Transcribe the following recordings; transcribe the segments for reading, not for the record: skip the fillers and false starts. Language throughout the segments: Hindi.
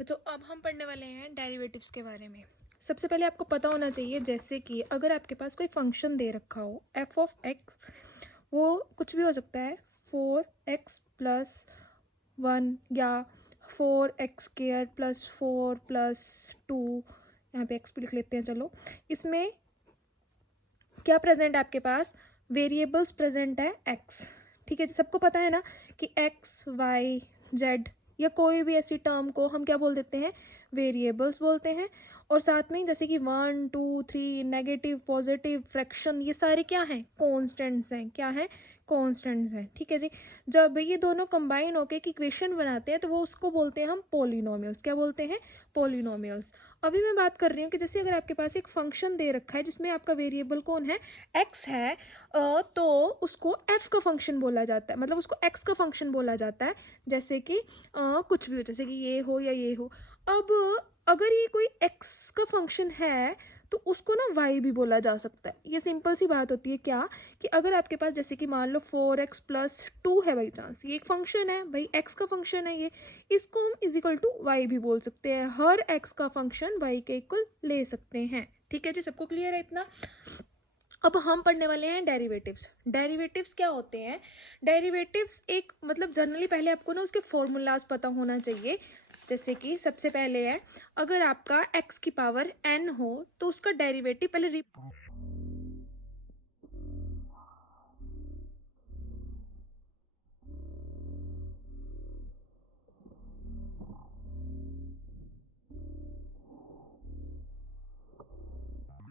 बच्चों अब हम पढ़ने वाले हैं डेरिवेटिव्स के बारे में। सबसे पहले आपको पता होना चाहिए जैसे कि अगर आपके पास कोई फंक्शन दे रखा हो एफ ऑफ एक्स, वो कुछ भी हो सकता है, 4x+1 या 4x² + 4 + 2, यहाँ पे x भी लिख लेते हैं। चलो, इसमें क्या प्रेजेंट है आपके पास? वेरिएबल्स प्रेजेंट है x। ठीक है जी, सबको पता है ना कि x y z या कोई भी ऐसी टर्म को हम क्या बोल देते हैं? वेरिएबल्स बोलते हैं। और साथ में जैसे कि 1 2 3 नेगेटिव पॉजिटिव फ्रैक्शन, ये सारे क्या हैं? कॉन्स्टेंट्स हैं। क्या हैं? कॉन्स्टेंट्स हैं। ठीक है जी। जब ये दोनों कंबाइन होकर एक इक्वेशन बनाते हैं तो वो उसको बोलते हैं हम पॉलिनोमियल्स। क्या बोलते हैं? पॉलिनोमियल्स। अभी मैं बात कर रही हूँ कि जैसे अगर आपके पास एक फंक्शन दे रखा है जिसमें आपका वेरिएबल कौन है? x है, तो उसको f का फंक्शन बोला जाता है, मतलब उसको x का फंक्शन बोला जाता है। जैसे कि कुछ भी हो, जैसे कि ये हो या ये हो। अब अगर ये कोई x का फंक्शन है तो उसको ना y भी बोला जा सकता है। ये सिंपल सी बात होती है क्या, कि अगर आपके पास जैसे कि मान लो 4x+2 है बाई चांस, ये एक फंक्शन है भाई, x का फंक्शन है ये, इसको हम इज इक्वल टू y भी बोल सकते हैं। हर x का फंक्शन y के इक्वल ले सकते हैं। ठीक है जी, सबको क्लियर है इतना? अब हम पढ़ने वाले हैं डेरिवेटिव्स। डेरिवेटिव्स क्या होते हैं? डेरिवेटिव्स एक मतलब जनरली पहले आपको ना उसके फॉर्मूलाज पता होना चाहिए। जैसे कि सबसे पहले है, अगर आपका x की पावर n हो तो उसका डेरिवेटिव पहले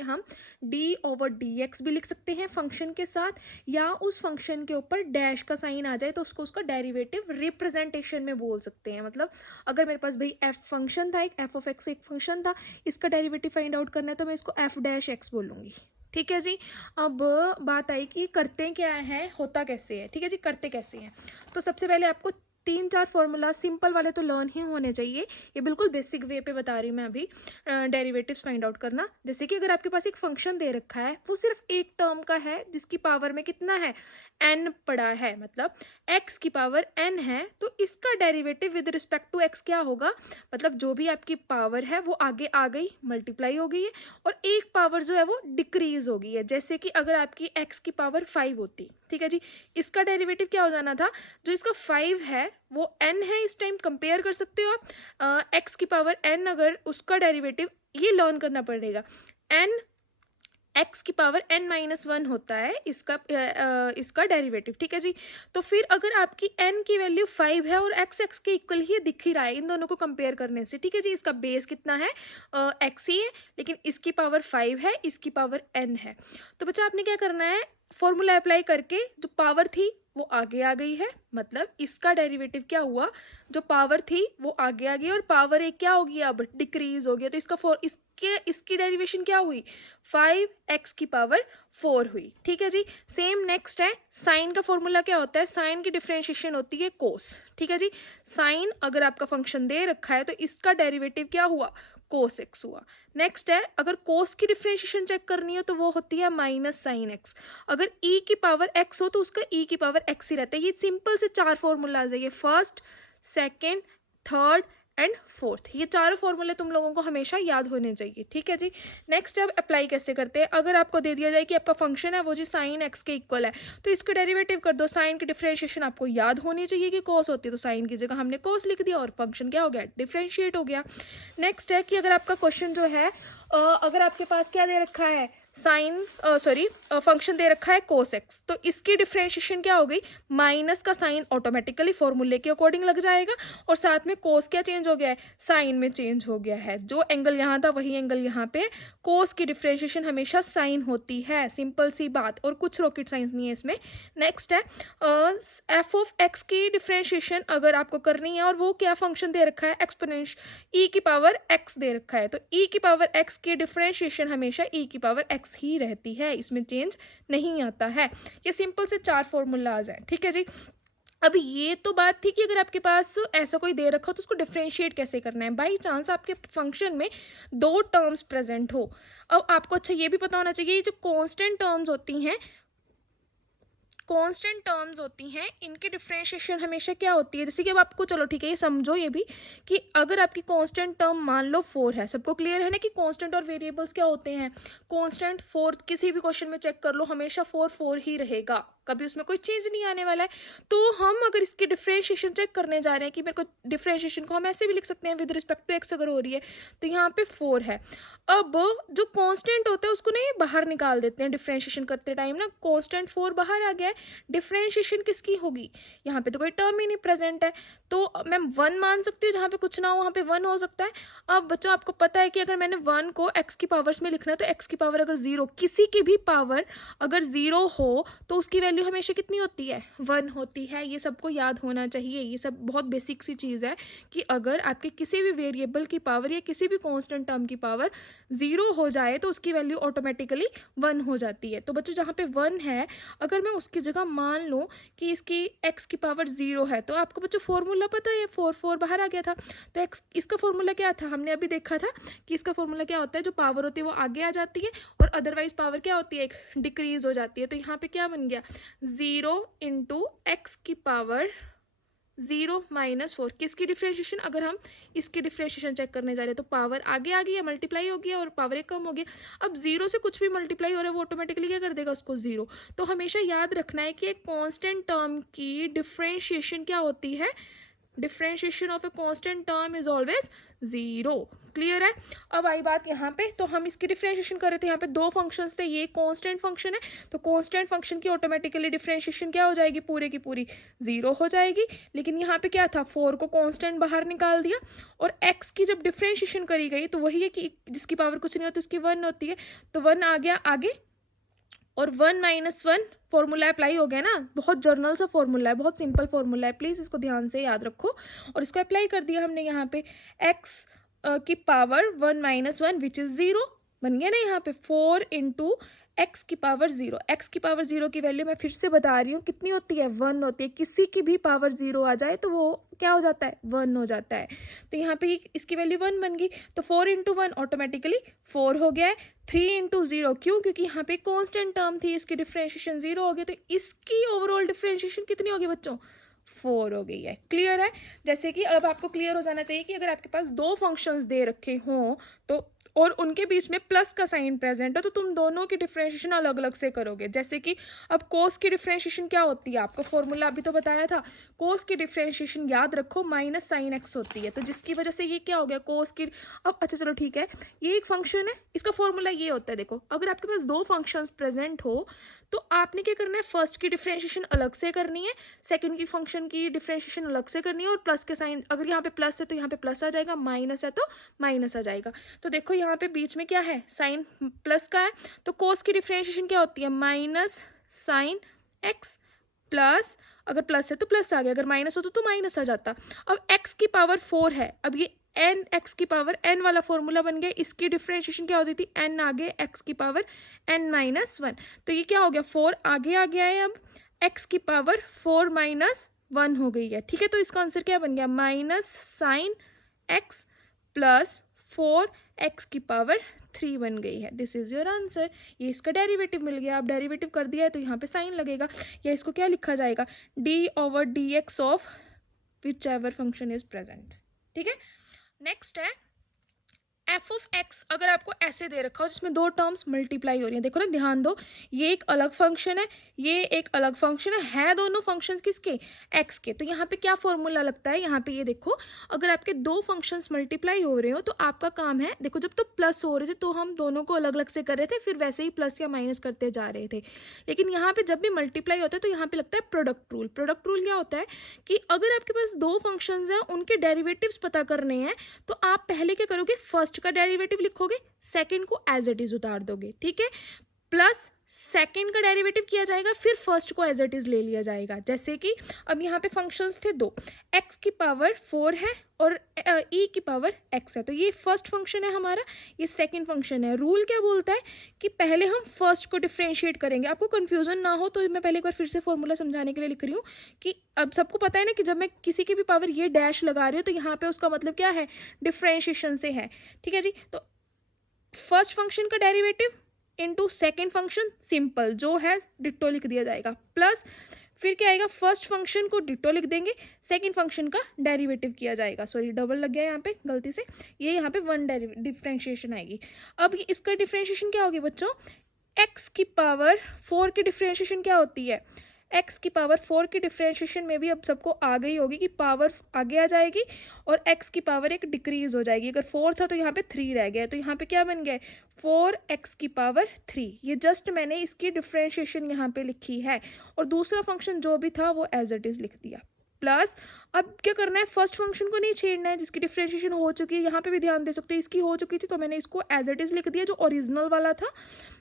हम d/dx भी लिख सकते हैं फंक्शन के साथ, या उस फंक्शन के ऊपर डैश का साइन आ जाए तो उसको उसका डेरिवेटिव रिप्रेजेंटेशन में बोल सकते हैं। मतलब अगर मेरे पास भाई f फंक्शन था, एक f ऑफ x एक फंक्शन था, इसका डेरिवेटिव फाइंड आउट करना है तो मैं इसको f'(x) बोलूंगी। ठीक है जी। अब बात आई कि करते क्या है, होता कैसे है। ठीक है जी, करते कैसे हैं। तो सबसे पहले आपको 3-4 फॉर्मूला सिंपल वाले तो लर्न ही होने चाहिए। ये बिल्कुल बेसिक वे पे बता रही हूँ मैं अभी। डेरिवेटिव्स फाइंड आउट करना, जैसे कि अगर आपके पास एक फंक्शन दे रखा है, वो सिर्फ एक टर्म का है जिसकी पावर में कितना है? n पड़ा है, मतलब x की पावर n है, तो इसका derivative with respect to x क्या होगा? मतलब जो भी आपकी पावर है वो आगे आ गई, मल्टीप्लाई हो गई है, और एक पावर जो है वो डिक्रीज हो गई है। जैसे कि अगर आपकी x की पावर 5 होती, ठीक है जी, इसका डेरिवेटिव क्या हो जाना था? जो इसका 5 है वो n है, इस टाइम कंपेयर कर सकते हो आप। x की पावर n, अगर उसका डेरिवेटिव, ये लर्न करना पड़ेगा, n x की पावर n-1 होता है इसका डेरिवेटिव। ठीक है जी। तो फिर अगर आपकी n की वैल्यू 5 है और x के इक्वल ही दिख ही रहा है इन दोनों को कंपेयर करने से, ठीक है जी, इसका बेस कितना है? x ही है, लेकिन इसकी पावर 5 है, इसकी पावर n है। तो बच्चा आपने क्या करना है, फॉर्मूला अप्लाई करके जो पावर थी वो आगे आ गई है, मतलब इसका डेरिवेटिव क्या हुआ? जो पावर थी वो आगे आ गई और पावर एक क्या होगी? अब डिक्रीज हो गया। तो इसकी डेरिवेशन क्या हुई? 5x की पावर 4 हुई। ठीक है जी। सेम नेक्स्ट है, साइन का फॉर्मूला क्या होता है? साइन की डिफरेंशिएशन होती है कोस। ठीक है जी। साइन अगर आपका फंक्शन दे रखा है तो इसका डेरिवेटिव क्या हुआ? कोस x हुआ। नेक्स्ट है, अगर कोस की डिफरेंशिएशन चेक करनी हो तो वो होती है माइनस साइन x। अगर e की पावर x हो तो उसका e की पावर x ही रहता है। ये सिंपल से 4 फॉर्मूलाज है, ये first, second, third and fourth, ये चारों फॉर्मूले तुम लोगों को हमेशा याद होने चाहिए। ठीक है जी। नेक्स्ट अब अप्लाई कैसे करते हैं, अगर आपको दे दिया जाए कि आपका फंक्शन है वो जी साइन x के इक्वल है, तो इसके डेरिवेटिव कर दो। साइन की डिफरेंशिएशन आपको याद होनी चाहिए कि कोस होती है, तो साइन की जगह हमने कोस लिख दिया और फंक्शन क्या हो गया? डिफरेंशिएट हो गया। नेक्स्ट है कि अगर आपका क्वेश्चन जो है, अगर आपके पास क्या दे रखा है, साइन फंक्शन दे रखा है कोस एक्स, तो इसकी डिफरेंशिएशन क्या हो गई? माइनस का साइन ऑटोमेटिकली फॉर्मूले के अकॉर्डिंग लग जाएगा, और साथ में कोस क्या चेंज हो गया है? साइन में चेंज हो गया है। जो एंगल यहाँ था वही एंगल यहाँ पे। कोस की डिफरेंशिएशन हमेशा साइन होती है, सिंपल सी बात, और कुछ रॉकेट साइंस नहीं है इसमें। नेक्स्ट है, एफ ऑफ एक्स की डिफरेंशिएशन अगर आपको करनी है, और वो क्या फंक्शन दे रखा है? एक्सपोनेंशियल e की पावर x दे रखा है, तो e की पावर x की डिफरेंशिएशन हमेशा e की पावर x ही रहती है, इसमें चेंज नहीं आता है। ये सिंपल से 4 फॉर्मूलाज हैं। ठीक है जी। अब ये तो बात थी कि अगर आपके पास ऐसा कोई दे रखा हो तो उसको डिफरेंशिएट कैसे करना है। बाई चांस आपके फंक्शन में 2 टर्म्स प्रेजेंट हो, अब आपको अच्छा ये भी पता होना चाहिए, ये जो कांस्टेंट टर्म्स होती हैं, कांस्टेंट टर्म्स होती हैं इनकी डिफरेंशिएशन हमेशा क्या होती है, जैसे कि अब आपको चलो ठीक है ये समझो ये भी कि अगर आपकी कांस्टेंट टर्म मान लो 4 है, सबको क्लियर है ना कि कांस्टेंट और वेरिएबल्स क्या होते हैं। कांस्टेंट 4 किसी भी क्वेश्चन में चेक कर लो, हमेशा 4 ही रहेगा, कभी उसमें कोई चेंज नहीं आने वाला है। तो हम अगर इसकी डिफरेंशिएशन चेक करने जा रहे हैं कि मेरे को डिफरेंशिएशन को हम ऐसे भी लिख सकते हैं विद रिस्पेक्ट टू एक्स अगर हो रही है, तो यहाँ पे 4 है। अब जो कांस्टेंट होता है उसको नहीं बाहर निकाल देते हैं डिफरेंशिएशन करते टाइम ना, कांस्टेंट 4 बाहर आ गया है, डिफरेंशिएशन किसकी होगी, यहाँ पे तो कोई टर्म ही नहीं प्रेजेंट है, तो मैं 1 मान सकती हूँ, जहाँ पे कुछ ना हो वहाँ पे 1 हो सकता है। अब बच्चों आपको पता है कि अगर मैंने 1 को एक्स की पावर्स में लिखना है तो एक्स की पावर अगर 0, किसी की भी पावर अगर 0 हो तो उसकी वैल्यू हमेशा कितनी होती है, 1 होती है। ये सबको याद होना चाहिए, ये सब बहुत बेसिक सी चीज़ है कि अगर आपके किसी भी वेरिएबल की पावर या किसी भी कांस्टेंट टर्म की पावर 0 हो जाए तो उसकी वैल्यू ऑटोमेटिकली 1 हो जाती है। तो बच्चों जहाँ पे 1 है अगर मैं उसकी जगह मान लूँ कि इसकी x की पावर 0 है, तो आपको बच्चों फॉर्मूला पता है, 4 बाहर आ गया था, तो x इसका फॉर्मूला क्या था, हमने अभी देखा था कि इसका फॉर्मूला क्या होता है, जो पावर होती है वो आगे आ जाती है और अदरवाइज पावर क्या होती है, एक डिक्रीज हो जाती है। तो यहाँ पे क्या बन गया, 0 इंटू एक्स की पावर 0 माइनस 4, किसकी डिफरेंशिएशन, अगर हम इसकी डिफरेंशिएशन चेक करने जा रहे हैं तो पावर आगे आ गई है, मल्टीप्लाई हो गया और पावर एक कम हो गया। अब 0 से कुछ भी मल्टीप्लाई हो रहा है वो ऑटोमेटिकली क्या कर देगा, उसको 0। तो हमेशा याद रखना है कि एक कांस्टेंट टर्म की डिफरेंशिएशन क्या होती है, differentiation of a constant term is always 0। Clear है। अब आई बात यहाँ पे, तो हम इसकी डिफरेंशिएशन कर रहे थे, यहाँ पे 2 फंक्शंस थे, ये कांस्टेंट फंक्शन है तो कांस्टेंट फंक्शन की ऑटोमेटिकली डिफरेंशिएशन क्या हो जाएगी, पूरे की पूरी 0 हो जाएगी। लेकिन यहाँ पे क्या था, 4 को कांस्टेंट बाहर निकाल दिया और x की जब डिफरेंशिएशन करी गई तो वही है कि जिसकी पावर कुछ नहीं होती उसकी 1 होती है, तो 1 आ गया आगे और 1 माइनस 1 फॉर्मूला अप्लाई हो गया ना, बहुत जर्नल सा फॉर्मूला है, बहुत सिंपल फॉर्मूला है, प्लीज़ इसको ध्यान से याद रखो। और इसको अप्लाई कर दिया हमने यहाँ पे, x की पावर 1 माइनस 1 विच इज़ 0 बन गया ना, यहाँ पे 4 इंटू एक्स की पावर 0, एक्स की पावर 0 की वैल्यू मैं फिर से बता रही हूँ कितनी होती है, 1 होती है। किसी की भी पावर 0 आ जाए तो वो क्या हो जाता है, 1 हो जाता है। तो यहाँ पे इसकी वैल्यू 1 बन गई, तो 4 इंटू 1 ऑटोमेटिकली 4 हो गया है। 3 इंटू 0 क्यों, क्योंकि यहाँ पे कांस्टेंट टर्म थी, इसकी डिफरेंशिएशन 0 हो गई, तो इसकी ओवरऑल डिफरेंशिएशन कितनी होगी बच्चों, 4 हो गई है। क्लियर है। जैसे कि अब आपको क्लियर हो जाना चाहिए कि अगर आपके पास 2 फंक्शंस दे रखे हों तो और उनके बीच में प्लस का साइन प्रेजेंट है तो तुम दोनों की डिफरेंशिएशन अलग अलग से करोगे। जैसे कि अब कोस की डिफरेंशिएशन क्या होती है, आपको फॉर्मूला अभी तो बताया था, कोस की डिफरेंशिएशन याद रखो माइनस साइन एक्स होती है, तो जिसकी वजह से ये क्या हो गया कोस की। अब अच्छा चलो ठीक है, ये एक फंक्शन है, इसका फॉर्मूला ये होता है, देखो अगर आपके पास 2 फंक्शंस प्रेजेंट हो तो आपने क्या करना है, फर्स्ट की डिफरेंशिएशन अलग से करनी है, सेकंड की फंक्शन की डिफरेंशिएशन अलग से करनी है और प्लस के साइन, अगर यहाँ पे प्लस है तो यहाँ पे प्लस आ जाएगा, माइनस है तो माइनस आ जाएगा। तो देखो यहाँ पे बीच में क्या है, साइन प्लस का है, तो कोस की डिफरेंशिएशन क्या होती है, माइनस साइन एक्स प्लस, अगर प्लस है तो प्लस आ गया, अगर माइनस होता तो माइनस आ जाता। अब x की पावर 4 है, अब ये n x की पावर n वाला फॉर्मूला बन गया, इसकी डिफरेंशिएशन क्या होती थी, n आगे x की पावर n माइनस 1, तो ये क्या हो गया, 4 आगे आ गया है, अब x की पावर 4 माइनस 1 हो गई है। ठीक है, तो इसका आंसर क्या बन गया, minus sign x plus 4x की पावर 3 बन गई है। This is your answer. ये इसका डेरिवेटिव मिल गया, अब डेरिवेटिव कर दिया है तो यहाँ पे साइन लगेगा, या इसको क्या लिखा जाएगा, d/dx of which ever function is present. ठीक है, नेक्स्ट है एफ ऑफ एक्स। अगर आपको ऐसे दे रखा हो जिसमें 2 टर्म्स मल्टीप्लाई हो रही हैं, देखो ना ध्यान दो, ये एक अलग फंक्शन है, ये एक अलग फंक्शन है दोनों फंक्शंस किसके, एक्स के। तो यहाँ पे क्या फॉर्मूला लगता है, यहाँ पे ये देखो, अगर आपके 2 फंक्शंस मल्टीप्लाई हो रहे हो तो आपका काम है, देखो जब तो प्लस हो रहे थे तो हम दोनों को अलग अलग से कर रहे थे, फिर वैसे ही प्लस या माइनस करते जा रहे थे। लेकिन यहाँ पे जब भी मल्टीप्लाई होता है तो यहाँ पे लगता है प्रोडक्ट रूल। प्रोडक्ट रूल क्या होता है कि अगर आपके पास 2 फंक्शंस हैं, उनके डेरिवेटिव्स पता करने हैं, तो आप पहले क्या करोगे, फर्स्ट का डेरिवेटिव लिखोगे, सेकंड को एज इट इज उतार दोगे। ठीक है, प्लस सेकंड का डेरिवेटिव किया जाएगा, फिर फर्स्ट को एज इट इज ले लिया जाएगा। जैसे कि अब यहाँ पे फंक्शंस थे 2, x की पावर 4 है और e की पावर x है, तो ये फर्स्ट फंक्शन है हमारा, ये सेकंड फंक्शन है। रूल क्या बोलता है कि पहले हम फर्स्ट को डिफरेंशिएट करेंगे। आपको कंफ्यूजन ना हो तो मैं पहले एक बार फिर से फॉर्मूला समझाने के लिए लिख रही हूँ कि अब सबको पता है ना कि जब मैं किसी की भी पावर ये डैश लगा रही हूँ तो यहाँ पे उसका मतलब क्या है, डिफरेंशिएशन से है। ठीक है जी, तो फर्स्ट फंक्शन का derivative into second function simple जो है डिट्टो लिख दिया जाएगा, प्लस फिर क्या आएगा, फर्स्ट फंक्शन को डिट्टो लिख देंगे, सेकंड फंक्शन का डेरिवेटिव किया जाएगा, सॉरी डबल लग गया यहाँ पे गलती से, ये यहाँ पे वन डिफ्रेंशिएशन आएगी। अब इसका डिफ्रेंशिएशन क्या होगी बच्चों, x की पावर 4 की डिफ्रेंशिएशन क्या होती है, x की पावर 4 की डिफ्रेंशिएशन में भी अब सबको आ गई होगी कि पावर आगे आ जाएगी और x की पावर एक डिक्रीज हो जाएगी, अगर 4 था तो यहाँ पे 3 रह गया, तो यहाँ पे क्या बन गया 4x की पावर 3। ये जस्ट मैंने इसकी डिफ्रेंशिएशन यहाँ पे लिखी है और दूसरा फंक्शन जो भी था वो एज इट इज लिख दिया। प्लस अब क्या करना है, फर्स्ट फंक्शन को नहीं छेड़ना है जिसकी डिफ्रेंशिएशन हो चुकी है, यहाँ पे भी ध्यान दे सकते हो, इसकी हो चुकी थी तो मैंने इसको एज इट इज लिख दिया जो ओरिजिनल वाला था,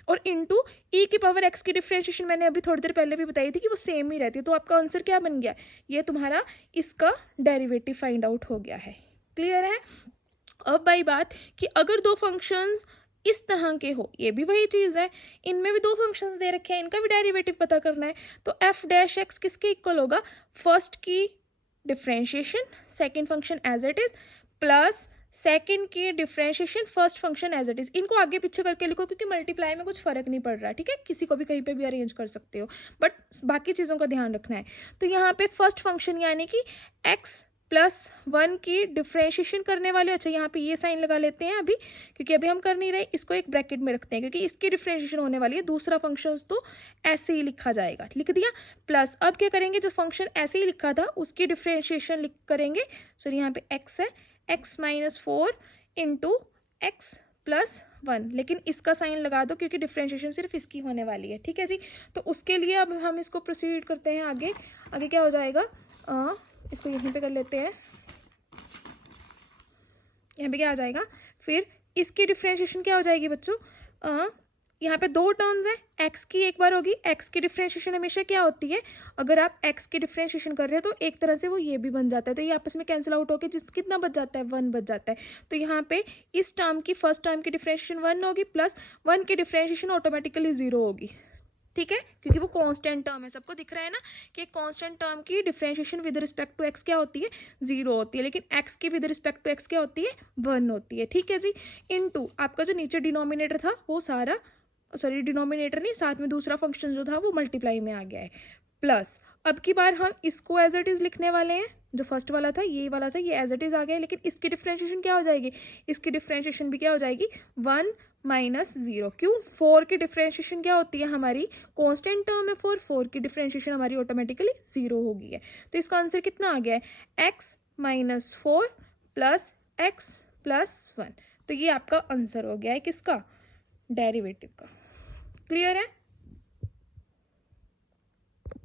और इनटू e की पावर x की डिफ्रेंशिएशन मैंने अभी थोड़ी देर पहले भी बताई थी कि वो सेम ही रहती है, तो आपका आंसर क्या बन गया, ये तुम्हारा इसका डेरिवेटिव फाइंड आउट हो गया है। क्लियर है। अब बाई बात कि अगर दो फंक्शंस इस तरह के हो, ये भी वही चीज़ है, इनमें भी दो फंक्शंस दे रखे हैं, इनका भी डेरिवेटिव पता करना है, तो एफ डैश एक्स किसके इक्वल होगा, फर्स्ट की differentiation second function as it is plus second की differentiation first function as it is. इनको आगे पीछे करके लिखो क्योंकि मल्टीप्लाई में कुछ फर्क नहीं पड़ रहा है, ठीक है, किसी को भी कहीं पे भी अरेंज कर सकते हो, बट बाकी चीज़ों का ध्यान रखना है। तो यहाँ पे फर्स्ट फंक्शन यानी कि एक्स प्लस 1 की डिफ्रेंशिएशन करने वाले, अच्छा यहाँ पे ये साइन लगा लेते हैं अभी क्योंकि अभी हम कर नहीं रहे, इसको एक ब्रैकेट में रखते हैं क्योंकि इसकी डिफ्रेंशिएशन होने वाली है, दूसरा फंक्शन तो ऐसे ही लिखा जाएगा, लिख दिया। प्लस अब क्या करेंगे, जो फंक्शन ऐसे ही लिखा था उसकी डिफ्रेंशिएशन लिख करेंगे, सॉरी यहाँ पे x है, x minus 4 into x plus 1, लेकिन इसका साइन लगा दो क्योंकि डिफ्रेंशिएशन सिर्फ इसकी होने वाली है, ठीक है जी। तो उसके लिए अब हम इसको प्रोसीड करते हैं आगे। आगे क्या हो जाएगा, इसको यहीं पे कर लेते हैं, यहाँ पे क्या आ जाएगा, फिर इसकी डिफ्रेंशिएशन क्या हो जाएगी बच्चों, यहाँ पे दो टर्म्स है, x की एक बार होगी, x की डिफ्रेंशिएशन हमेशा क्या होती है, अगर आप x की डिफ्रेंशिएशन कर रहे हो तो एक तरह से वो ये भी बन जाता है, तो ये आपस में कैंसिल आउट होकर जिस कितना बच जाता है, 1 बच जाता है। तो यहाँ पे इस टर्म की फर्स्ट टर्म की डिफ्रेंशिएशन 1 होगी प्लस 1 की डिफ्रेंशिएशन ऑटोमेटिकली 0 होगी, ठीक है, क्योंकि वो कांस्टेंट टर्म है, सबको दिख रहा है ना कि कांस्टेंट टर्म की differentiation with respect to x क्या होती है, 0 होती है, लेकिन एक्स की विद रिस्पेक्ट टू एक्स क्या होती है, 1 होती है, ठीक है जी। इनटू आपका जो नीचे डिनोमिनेटर था वो सारा, सॉरी डिनोमिनेटर नहीं, साथ में दूसरा फंक्शन जो था वो मल्टीप्लाई में आ गया है, प्लस अब की बार हम इसको एज इट इज लिखने वाले हैं, जो फर्स्ट वाला था ये वाला था, ये एज इट इज आ गया है, लेकिन इसकी डिफरेंशिएशन क्या हो जाएगी, इसकी डिफरेंशिएशन भी क्या हो जाएगी 1 माइनस 0, क्यों, 4 की डिफरेंशिएशन क्या होती है हमारी, कांस्टेंट टर्म है 4 की डिफरेंशिएशन हमारी ऑटोमेटिकली 0 हो गई है, तो इसका आंसर कितना आ गया है, x minus 4 plus x plus 1, तो ये आपका आंसर हो गया है किसका, डेरिवेटिव का। क्लियर है।